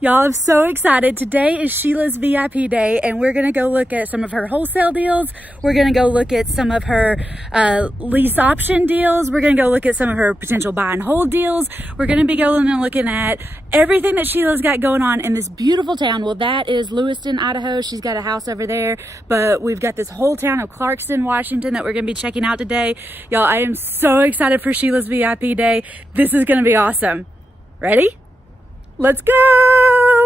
Y'all, I'm so excited. Today is Sheila's VIP day, and we're gonna go look at some of her wholesale deals. We're gonna go look at some of her lease option deals. We're gonna go look at some of her potential buy and hold deals. We're gonna be going and looking at everything that Sheila's got going on in this beautiful town. Well, that is Lewiston, Idaho. She's got a house over there, but we've got this whole town of Clarkston, Washington that we're gonna be checking out today. Y'all, I am so excited for Sheila's VIP day. This is gonna be awesome. Ready? Let's go!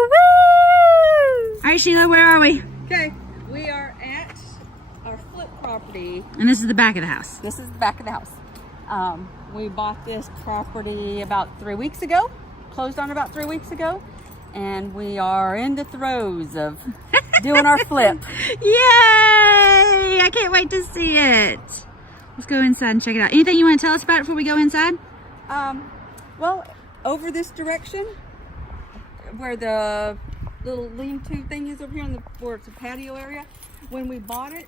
Woo! All right, Sheila, where are we? Okay, we are at our flip property. And this is the back of the house. This is the back of the house. We bought this property about 3 weeks ago, closed on about 3 weeks ago, and we are in the throes of doing our flip. Yay! I can't wait to see it. Let's go inside and check it out. Anything you want to tell us about it before we go inside? Well, over this direction, where the little lean-to thing is over here, where it's a patio area, when we bought it,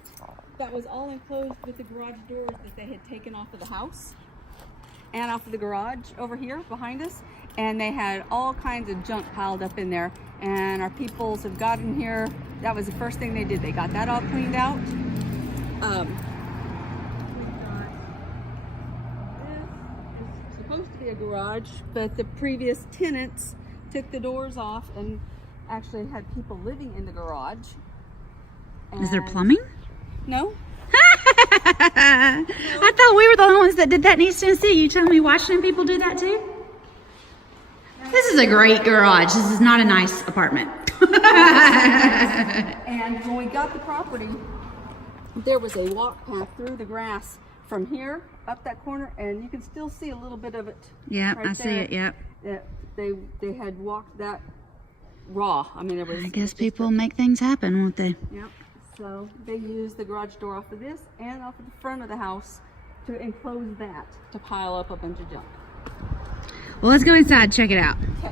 that was all enclosed with the garage doors that they had taken off of the house and off of the garage over here behind us, and they had all kinds of junk piled up in there, and our peoples have got in here. That was the first thing they did. They got that all cleaned out. This is supposed to be a garage, but the previous tenants took the doors off and actually had people living in the garage. Is there plumbing? No. I thought we were the only ones that did that in East Tennessee. You telling me Washington people do that too? This is a great garage. This is not a nice apartment. And when we got the property, there was a walk path through the grass from here up that corner, and you can still see a little bit of it. Yeah, right I see there. it. Yep. They had walked that raw. I mean, it was. I guess people make things happen, won't they? Yep. So they used the garage door off of this and off of the front of the house to enclose that, to pile up a bunch of junk. Well, let's go inside and check it out. Okay.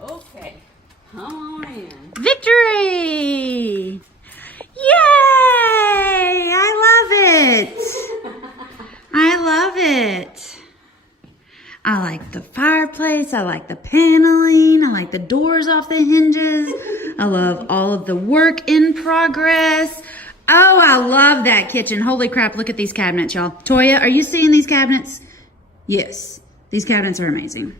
Okay, come on in. Victory! Yay! I love it. I love it. I like the fireplace. I like the paneling. I like the doors off the hinges. I love all of the work in progress. Oh, I love that kitchen. Holy crap, look at these cabinets, y'all. Toya, are you seeing these cabinets? Yes, these cabinets are amazing.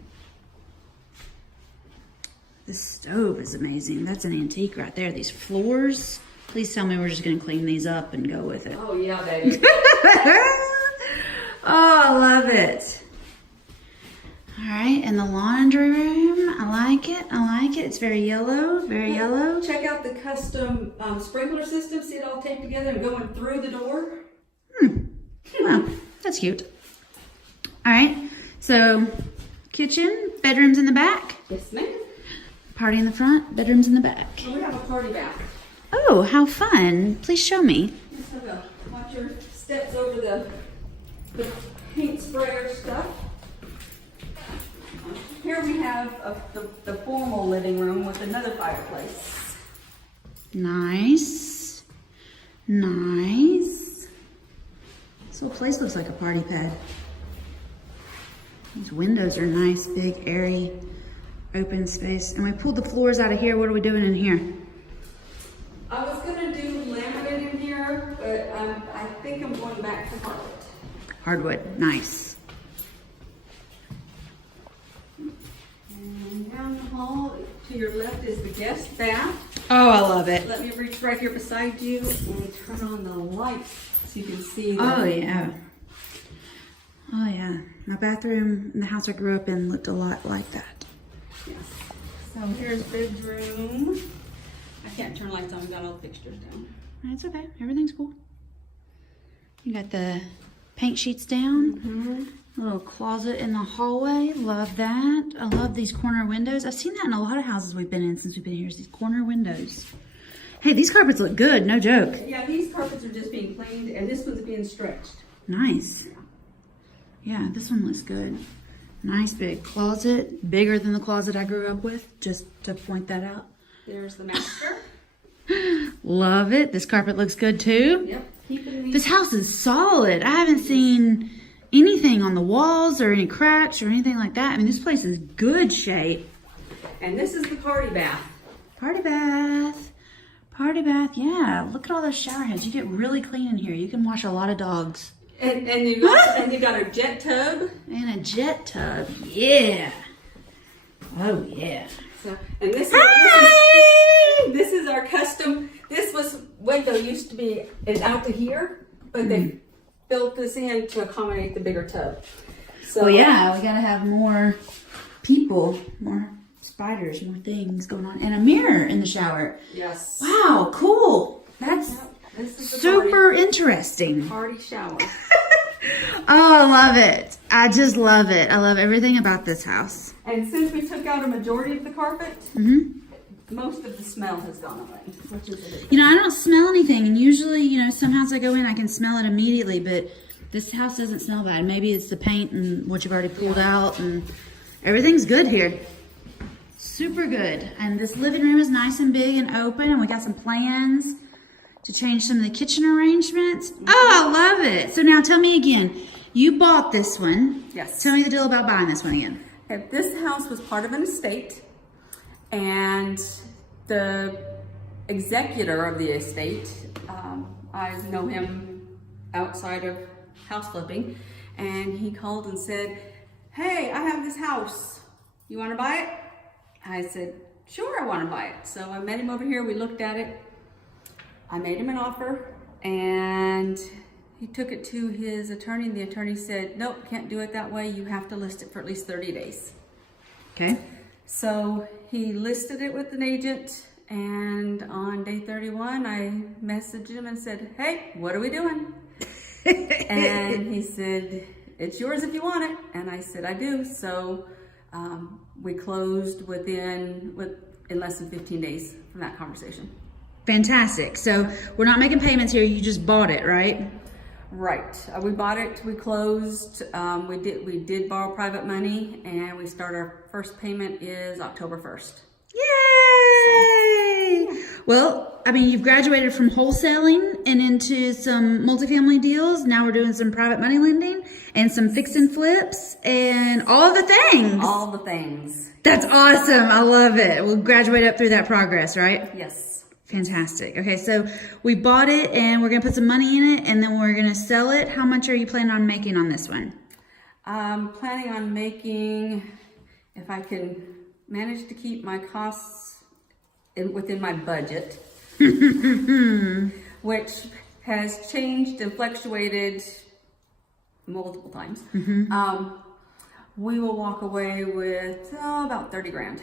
This stove is amazing. That's an antique right there. These floors. Please tell me we're just going to clean these up and go with it. Oh, yeah, baby. Oh, I love it. All right, and the laundry room. I like it. I like it. It's very yellow. Very yellow. Check out the custom sprinkler system. See it all taped together and going through the door. Well, that's cute. All right, so kitchen, bedrooms in the back. Yes, ma'am. Party in the front, bedrooms in the back. So we have a party bath. Oh, how fun. Please show me. Just have to watch your steps over the paint sprayer stuff. Here we have the formal living room with another fireplace. Nice. Nice. This whole place looks like a party pad. These windows are nice, big, airy, open space. And we pulled the floors out of here. What are we doing in here? I was gonna do laminate in here, but I think I'm going back to hardwood. Hardwood, nice. And down the hall to your left is the guest bath. Oh, I love it. Let me reach right here beside you and turn on the lights so you can see the Oh, yeah. Oh, yeah. My bathroom in the house I grew up in looked a lot like that. Yes. So here's bedroom. I can't turn lights on, we got all the fixtures down. It's okay. Everything's cool. You got the paint sheets down. A little closet in the hallway. Love that. I love these corner windows. I've seen that in a lot of houses we've been in since we've been here. Is these corner windows. Hey, these carpets look good. No joke. Yeah, these carpets are just being cleaned and this one's being stretched. Nice. Yeah, this one looks good. Nice big closet, bigger than the closet I grew up with, just to point that out. There's the master. Love it. This carpet looks good too. Yep. Keeping me. This house is solid. I haven't seen anything on the walls or any cracks or anything like that. I mean, this place is good shape. And this is the party bath. Party bath. Party bath. Yeah. Look at all those shower heads. You get really clean in here. You can wash a lot of dogs. And you got a jet tub. And a jet tub. Yeah. Oh, yeah. So, and this is our custom. This window used to be out to here, but they built this in to accommodate the bigger tub. So yeah, we gotta have more people, more spiders, more things going on, and a mirror in the shower. Yes. Wow, cool. That's this is the super interesting. party shower. Oh, I love it. I just love it. I love everything about this house. And since we took out a majority of the carpet, most of the smell has gone away, which is a bit. You know, I don't smell anything, and usually, you know, some houses I go in, I can smell it immediately, but this house doesn't smell bad. Maybe it's the paint and what you've already pulled out, and everything's good here. Super good. And this living room is nice and big and open, and we got some plans to change some of the kitchen arrangements. Oh, I love it. So now tell me again, you bought this one. Yes. Tell me the deal about buying this one again. Okay, this house was part of an estate, and the executor of the estate, I know him outside of house flipping, and he called and said, "Hey, I have this house. You want to buy it?" I said, "Sure, I want to buy it." So I met him over here. We looked at it. I made him an offer, and he took it to his attorney, and the attorney said, "Nope, can't do it that way. You have to list it for at least 30 days. Okay. So he listed it with an agent, and on day 31, I messaged him and said, "Hey, what are we doing?" And he said, "It's yours if you want it." And I said, "I do." So we closed in less than 15 days from that conversation. Fantastic. So we're not making payments here. You just bought it, right? Right. We bought it. We closed. We did borrow private money, and we start our first payment is October 1st. Yay! Well, I mean, you've graduated from wholesaling and into some multifamily deals. Now we're doing some private money lending and some fix and flips and all the things. All the things. That's awesome. I love it. We'll graduate up through that progress, right? Yes. Fantastic. Okay, so we bought it and we're going to put some money in it and then we're going to sell it. How much are you planning on making on this one? I'm planning on making, if I can manage to keep my costs within my budget, which has changed and fluctuated multiple times. We will walk away with about 30 grand.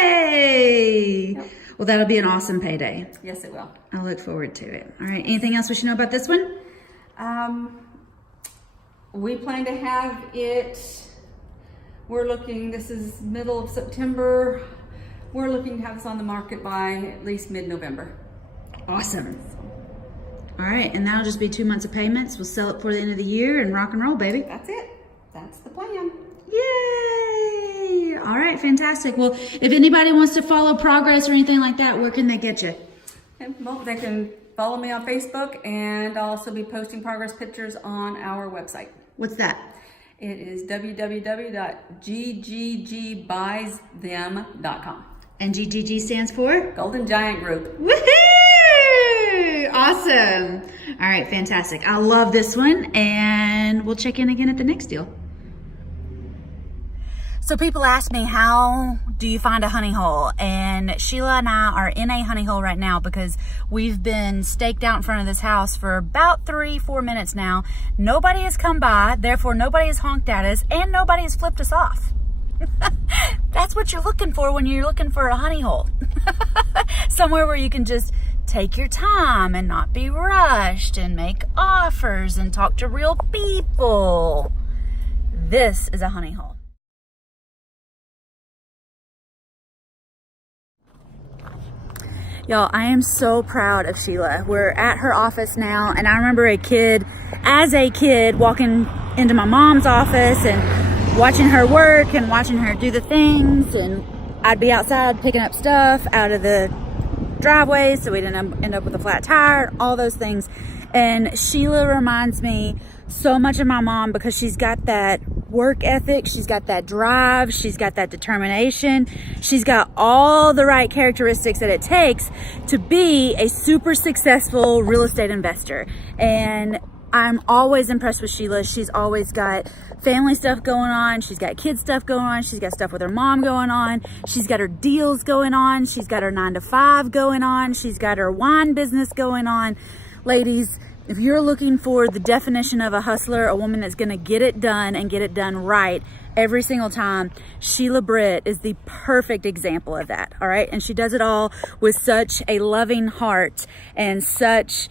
Yay! Yep. Well, that'll be an awesome payday. Yes, it will. I look forward to it. All right. Anything else we should know about this one? We plan to have it, this is middle of September. We're looking to have this on the market by at least mid-November. Awesome. All right. And that'll just be 2 months of payments. We'll sell it before the end of the year and rock and roll, baby. That's it. That's the plan. Yay! All right, fantastic. Well, if anybody wants to follow progress or anything like that, where can they get you? Well, they can follow me on Facebook, and I'll also be posting progress pictures on our website. What's that? It is www.gggbuysthem.com. And GGG stands for? Golden Giant Group. Woohoo! Awesome. All right, fantastic. I love this one, and we'll check in again at the next deal. So people ask me, how do you find a honey hole? And Sheila and I are in a honey hole right now because we've been staked out in front of this house for about 3-4 minutes now. Nobody has come by, therefore nobody has honked at us, and nobody has flipped us off. That's what you're looking for when you're looking for a honey hole. Somewhere where you can just take your time and not be rushed and make offers and talk to real people. This is a honey hole. Y'all, I am so proud of Sheila. We're at her office now, and I remember as a kid, walking into my mom's office and watching her work and watching her do the things, and I'd be outside picking up stuff out of the driveway so we didn't end up with a flat tire, all those things. And Sheila reminds me so much of my mom because she's got that work ethic, she's got that drive, she's got that determination, she's got all the right characteristics that it takes to be a super successful real estate investor. And I'm always impressed with Sheila. She's always got family stuff going on, she's got kid stuff going on, she's got stuff with her mom going on, she's got her deals going on, she's got her 9-to-5 going on, she's got her wine business going on. Ladies, if you're looking for the definition of a hustler, a woman that's going to get it done and get it done right every single time, Sheila Britt is the perfect example of that, all right? And she does it all with such a loving heart and such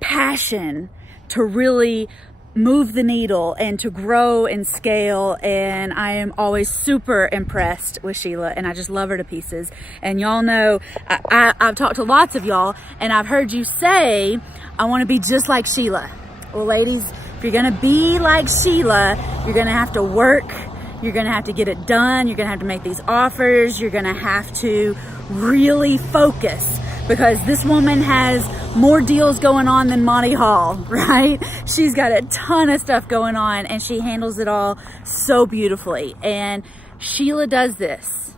passion to really move the needle and to grow and scale. And I am always super impressed with Sheila, and I just love her to pieces. And y'all know I've talked to lots of y'all, and I've heard you say, I want to be just like Sheila. Well, ladies, if you're gonna be like Sheila, you're gonna have to work, you're gonna have to get it done, you're gonna have to make these offers, you're gonna have to really focus, because this woman has more deals going on than Monty Hall, right? She's got a ton of stuff going on, and she handles it all so beautifully. And Sheila does this.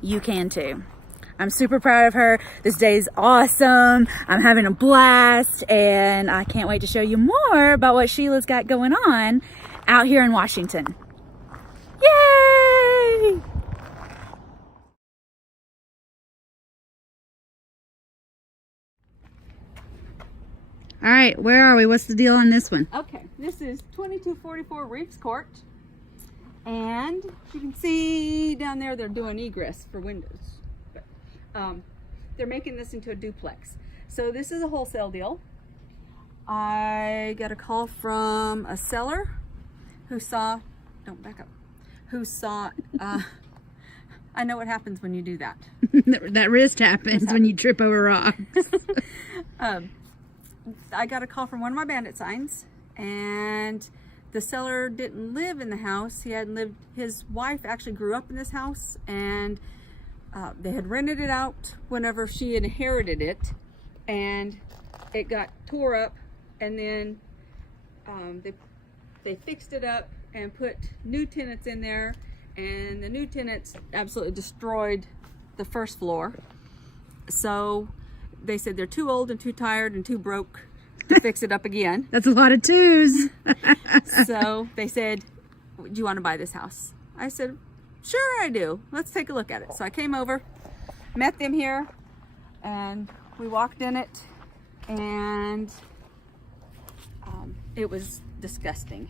You can too. I'm super proud of her. This day is awesome. I'm having a blast, and I can't wait to show you more about what Sheila's got going on out here in Washington. Yay! All right, where are we? What's the deal on this one? Okay, this is 2244 Reeves Court. And you can see down there they're doing egress for windows. They're making this into a duplex. So this is a wholesale deal. I got a call from a seller who saw, don't back up, who saw, I know what happens when you do that. That wrist happens when you trip over rocks. I got a call from one of my bandit signs, and the seller didn't live in the house. He hadn't lived, his wife actually grew up in this house, and they had rented it out whenever she inherited it, and it got tore up, and then they fixed it up and put new tenants in there, and the new tenants absolutely destroyed the first floor. So they said they're too old and too tired and too broke to fix it up again. That's a lot of twos. So they said, do you want to buy this house? I said, sure I do. Let's take a look at it. So I came over, met them here, and we walked in it, and it was disgusting.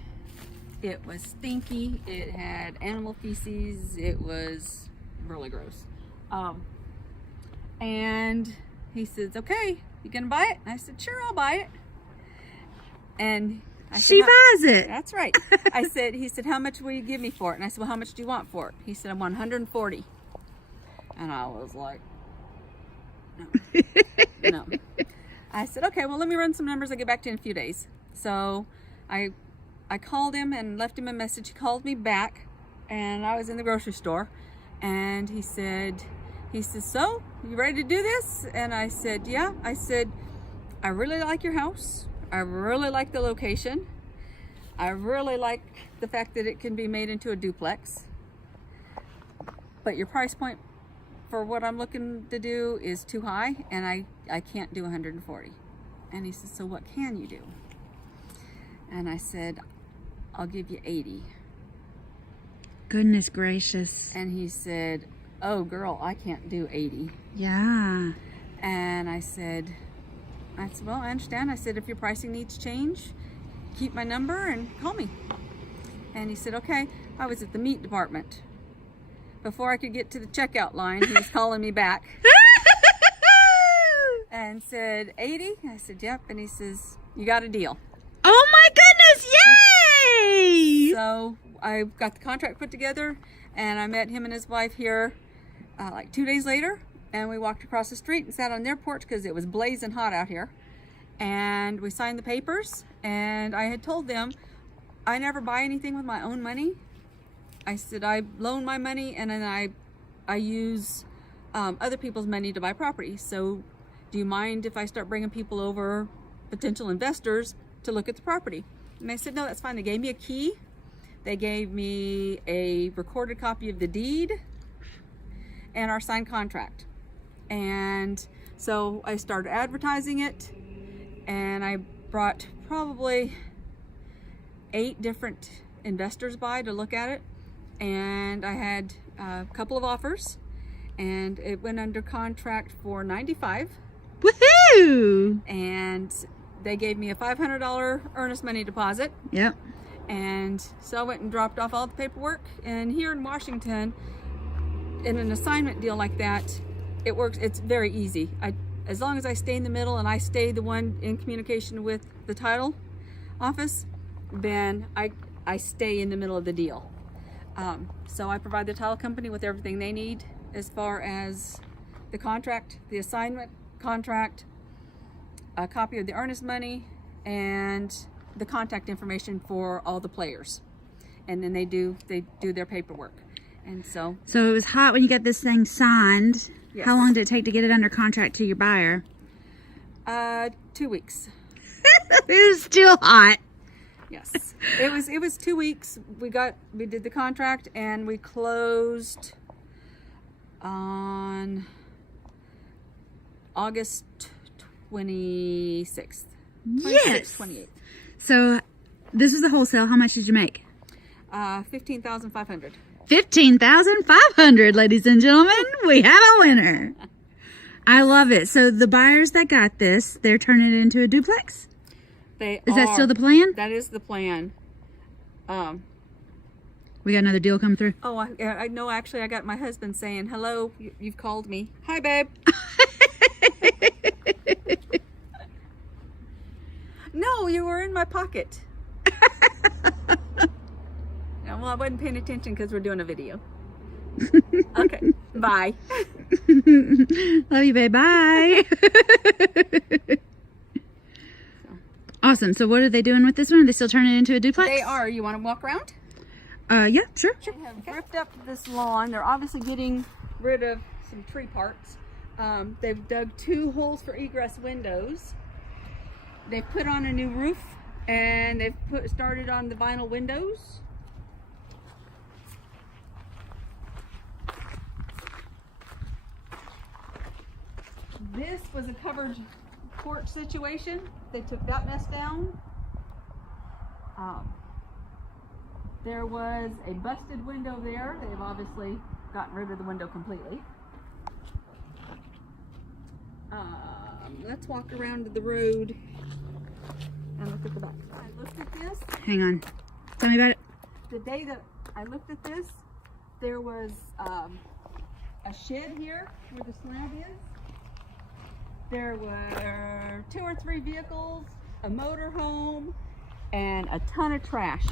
It was stinky. It had animal feces. It was really gross. And he says, okay, you gonna buy it? And I said, sure, I'll buy it. And I said, She buys it. That's right. He said, how much will you give me for it? And I said, well, how much do you want for it? He said, I want 140. And I was like, no, no. I said, okay, well, let me run some numbers. I'll get back to you in a few days. So I called him and left him a message. He called me back, and I was in the grocery store, and he said, so you ready to do this? And I said, yeah. I said, I really like your house. I really like the location. I really like the fact that it can be made into a duplex. But your price point for what I'm looking to do is too high, and I can't do 140. And he said, so what can you do? And I said, I'll give you 80. Goodness gracious. And he said, oh girl, I can't do 80. Yeah. And I said, well, I understand. I said, if your pricing needs change, keep my number and call me. And he said, okay. I was at the meat department. Before I could get to the checkout line, he was calling me back and said, 80? I said, yep. And he says, you got a deal. Oh my goodness, yay! So I got the contract put together, and I met him and his wife here like 2 days later. And we walked across the street and sat on their porch because it was blazing hot out here. And we signed the papers, and I had told them I never buy anything with my own money I said I loan my money, and then I use other people's money to buy property. So do you mind if I start bringing people over, potential investors, to look at the property? And I said, no, that's fine. They gave me a key. They gave me a recorded copy of the deed and our signed contract. And so I started advertising it, and I brought probably 8 different investors by to look at it. And I had a couple of offers, and it went under contract for $95,000. Woohoo! And they gave me a $500 earnest money deposit. Yep. And so I went and dropped off all the paperwork. And here in Washington, in an assignment deal like that, it works. It's very easy. As long as I stay in the middle and I stay the one in communication with the title office, then I stay in the middle of the deal. So I provide the title company with everything they need as far as the contract, the assignment contract, a copy of the earnest money, and the contact information for all the players. And then they do their paperwork. And so it was hot when you got this thing signed. Yes. How long did it take to get it under contract to your buyer? 2 weeks. It was still hot. Yes, it was 2 weeks. We did the contract, and we closed on August 26th. Yes. 28th. So this was the wholesale. How much did you make? $15,500. $15,500, ladies and gentlemen. We have a winner. I love it. So the buyers that got this, they're turning it into a duplex? Is that still the plan? That is the plan. We got another deal come through. Oh, I know. Actually, I got my husband saying, hello, you've called me. Hi, babe. No, you were in my pocket. Yeah, well, I wasn't paying attention because we're doing a video. Okay, bye. Love you, babe. Bye. Awesome. So what are they doing with this one? Are they still turning it into a duplex? They are. You want to walk around? Yeah, sure. They have ripped up this lawn. They're obviously getting rid of some tree parts. They've dug 2 holes for egress windows. They've put on a new roof, and they've started on the vinyl windows. This was a covered porch situation. They took that mess down. There was a busted window there. They've obviously gotten rid of the window completely. Let's walk around to the road and look at the back. I looked at this. Hang on. Tell me about it. The day that I looked at this, there was a shed here where the slab is. There were 2 or 3 vehicles, a motor home, and a ton of trash.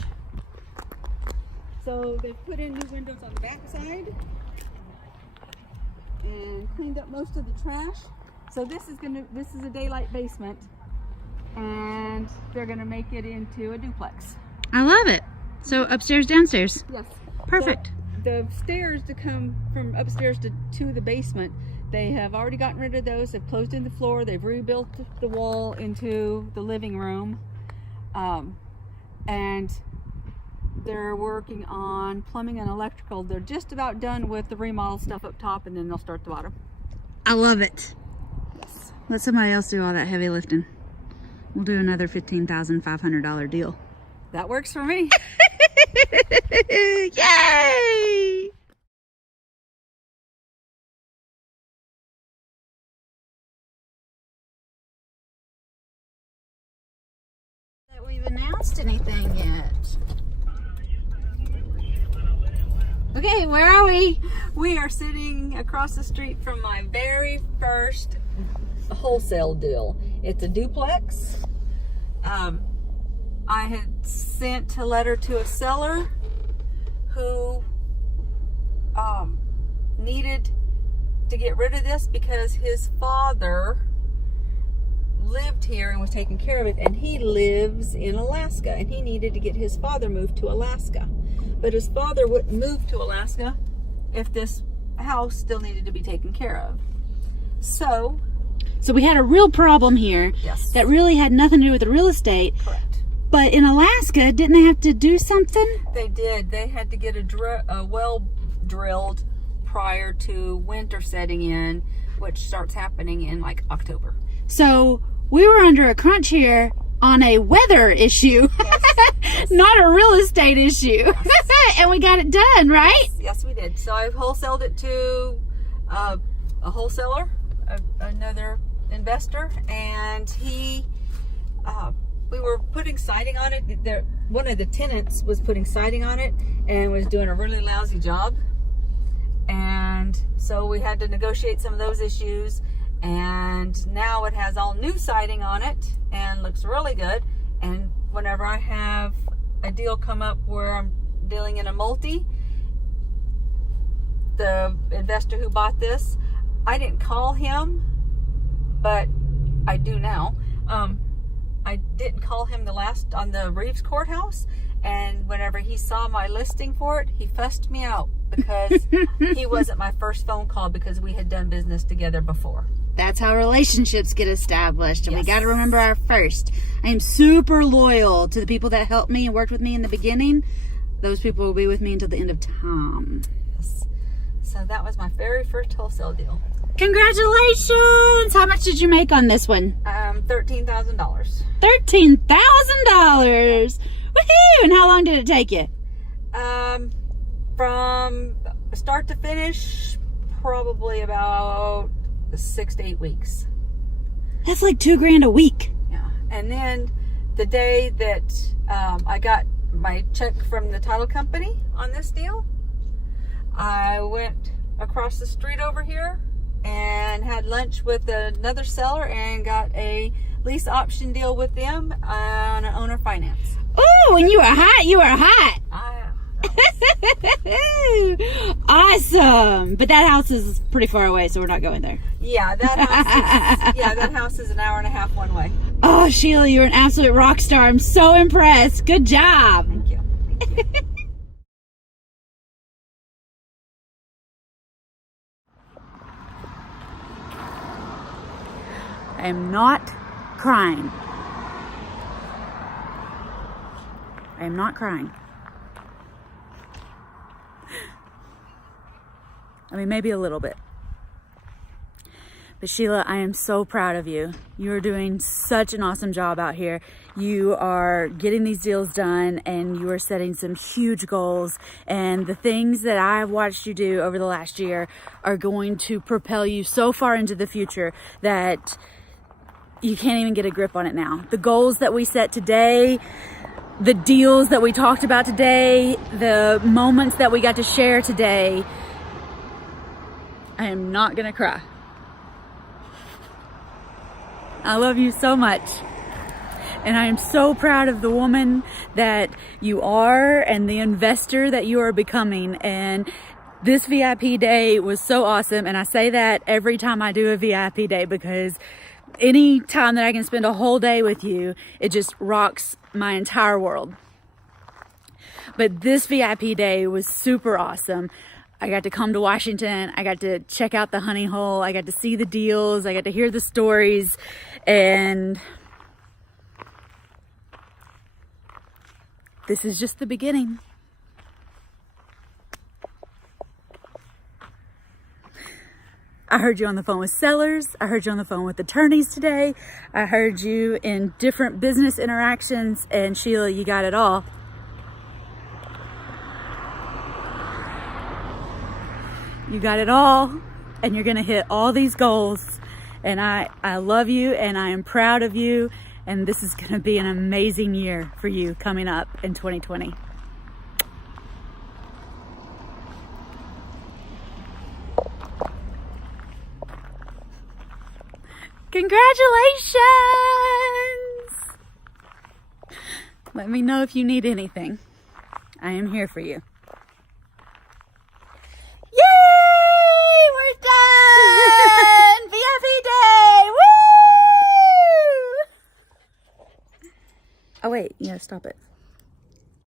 So they've put in new windows on the back side and cleaned up most of the trash. So this is a daylight basement, and they're gonna make it into a duplex. I love it. So upstairs, downstairs. Yes. Perfect. So the stairs to come from upstairs to the basement, they have already gotten rid of those. They've closed in the floor. They've rebuilt the wall into the living room. And they're working on plumbing and electrical. They're just about done with the remodel stuff up top, and then they'll start the bottom. I love it. Yes. Let somebody else do all that heavy lifting. We'll do another $15,500 deal. That works for me. Yay! That we've announced anything yet. Okay, where are we? We are sitting across the street from my very first wholesale deal. It's a duplex. I had sent a letter to a seller who needed to get rid of this because his father lived here and was taking care of it, and he lives in Alaska, and he needed to get his father moved to Alaska. but his father wouldn't move to Alaska if this house still needed to be taken care of. So we had a real problem here. Yes. That really had nothing to do with the real estate. Correct. But in Alaska, didn't they have to do something? They did. They had to get a well drilled prior to winter setting in, which starts happening in like October. So we were under a crunch here on a weather issue, Yes. not a real estate issue. Yes. And we got it done, right? Yes, we did. So I wholesaled it to a wholesaler, another investor, and we were putting siding on it. One of the tenants was putting siding on it and was doing a really lousy job. And so we had to negotiate some of those issues. And now it has all new siding on it and looks really good. And whenever I have a deal come up where I'm dealing in a multi, the investor who bought this, I didn't call him, but I do now. I didn't call him on the Reeves courthouse, and whenever he saw my listing for it, he fussed me out because he wasn't my first phone call because we had done business together before. That's how relationships get established, and Yes. we got to remember our first. I am super loyal to the people that helped me and worked with me in the beginning. Those people will be with me until the end of time. Yes. So that was my very first wholesale deal. Congratulations! How much did you make on this one? $13,000. $13,000! Woohoo! And how long did it take you? From start to finish, probably about 6 to 8 weeks. That's like $2,000 a week. Yeah. And then the day that I got my check from the title company on this deal, I went across the street over here and had lunch with another seller and got a lease option deal with them on an owner finance. Ooh, when you were hot, you were hot. Awesome. But that house is pretty far away, so we're not going there. Yeah, that house is an hour and a half one way. Oh, Sheila, you're an absolute rock star. I'm so impressed. Good job. Thank you. Thank you. I am not crying. I am not crying. I mean, maybe a little bit. But Sheila, I am so proud of you. You are doing such an awesome job out here. You are getting these deals done and you are setting some huge goals. And the things that I've watched you do over the last year are going to propel you so far into the future that you can't even get a grip on it now. The goals that we set today, the deals that we talked about today, the moments that we got to share today, I am not gonna cry. I love you so much. And I am so proud of the woman that you are and the investor that you are becoming. And this VIP day was so awesome. And I say that every time I do a VIP day because any time that I can spend a whole day with you, it just rocks my entire world. But this VIP day was super awesome. I got to come to Washington. I got to check out the honey hole. I got to see the deals. I got to hear the stories. And this is just the beginning. I heard you on the phone with sellers. I heard you on the phone with attorneys today. I heard you in different business interactions. And Sheila, you got it all. You got it all, and you're gonna hit all these goals. And I love you, and I am proud of you, and this is gonna be an amazing year for you coming up in 2020. Congratulations! Let me know if you need anything. I am here for you. Yay! We're done! VIP day! Woo! Oh wait, you gotta stop it.